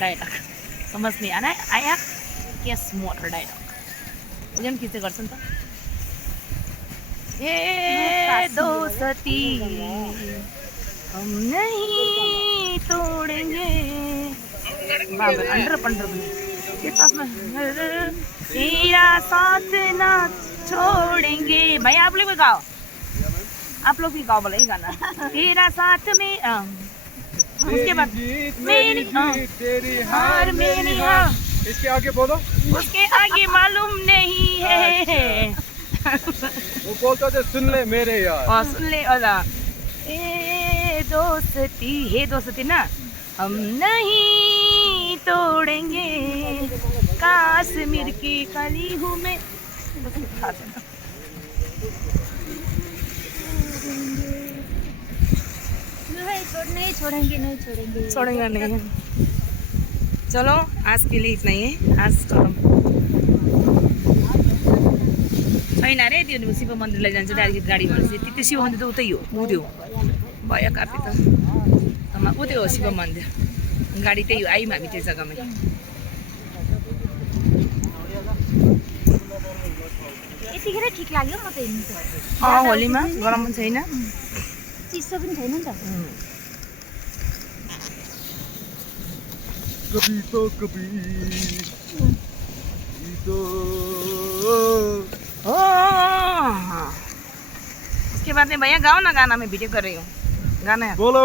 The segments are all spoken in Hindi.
डायलॉग समझ नहीं आना आया क्या मोटर डायलॉग उजन किसे गर्छ नि त ए दोस्ती हम नहीं तोड़ेंगे बाबा अंडर पंडर ये में तेरा साथ ना छोड़ेंगे भाई आप लोग भी गाओ आप लोग भी गाओ बोले ये गाना तेरा साथ में उसके बाद मेरी तेरी हार मेरी हार इसके आगे बोलो उसके आगे मालूम नहीं है वो बोलता था सुन ले मेरे यार सुन ले अला ए दोस्ती ना हम नहीं तोड़ेंगे कश्मीर की कली हूँ मैं नहीं छोड़ेंगे छोड़ेंगे नहीं चलो आज के लिए इतना ही है आज खत्म छैन अरे त्यो शिव मन्दिरलाई जान्छ डाइरेक्ट गाडी भनेपछि त्यो शिव मन्दिर त उतै हो उयो भयो कापी त ऊ त्यो हो शिव मन्दिर गाडी त्यही हो आयौँ हामी त्यो जग्गामै यतिखेर ठिक लाग्यो म त हिँड्नु त होलीमा गरम पनि छैन चिसो पनि छैन नि त कभी तो कभी तो उसके बाद में भैया गाओ ना गाना मैं वीडियो कर रही हूँ गाना है बोलो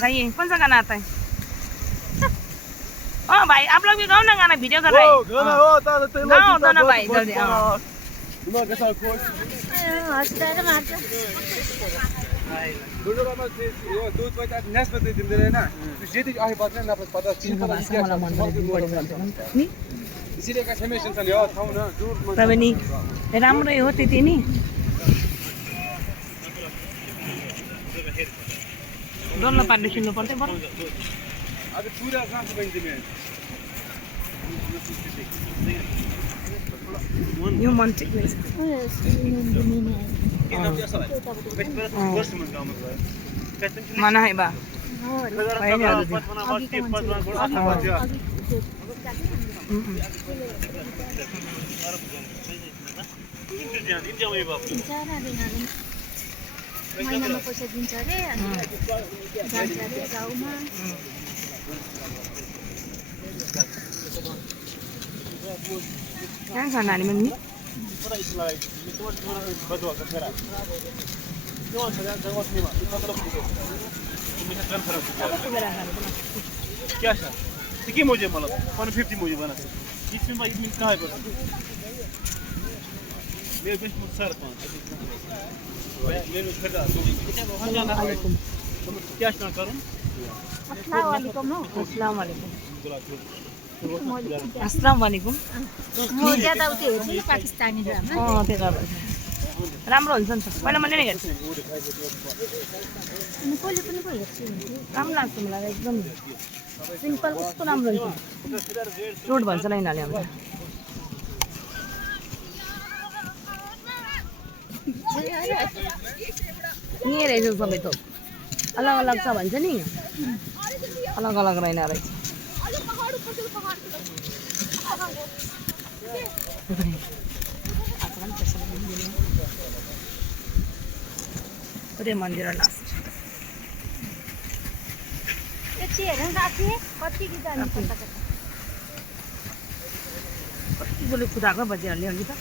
गाइए कौन सा गाना आता है भाई आप लोग भी गाओ ना गाना वीडियो कर रहे हैं गाओ दोनों भाई जल्दी पनि राम्रै हो त्यति नि डल्लो पारेर खेल्नु पर्थ्यो बरु यो मन टेक्ने मना है बा महिनामा पैसा दिन्छ अरे जान्छ अरे गाउँमा कहाँ खाना नानी मम्मी क्या छ के मोजे मतलब 150 मोजे बना इसमें कहाँ है मेरे बीच में सर क्या करूँ अस्सलाम वालेकुम म ज्यादा उतै हेर्छु नि पाकिस्तानी ड्रामा त्यो गर्दा राम्रो हुन्छ नि त पहिला मैले नै हेर्छु अनि कहिले पनि पो हेर्छु राम्रो लाग्छ मलाई एकदम सिम्पल कस्तो राम्रो हुन्छ रोड भन्छ लाइन हाल्यो हाम्रो यहीँ रहेछ सबै थोक अलग अलग छ भन्छ नि अलग अलग रहेन रहेछ मन्दिर लास्ट एकछिन हेरौँ राखेँ कति कि जानु पर्छ कति गोले खुदाएको बजी हल्ली हल्ली त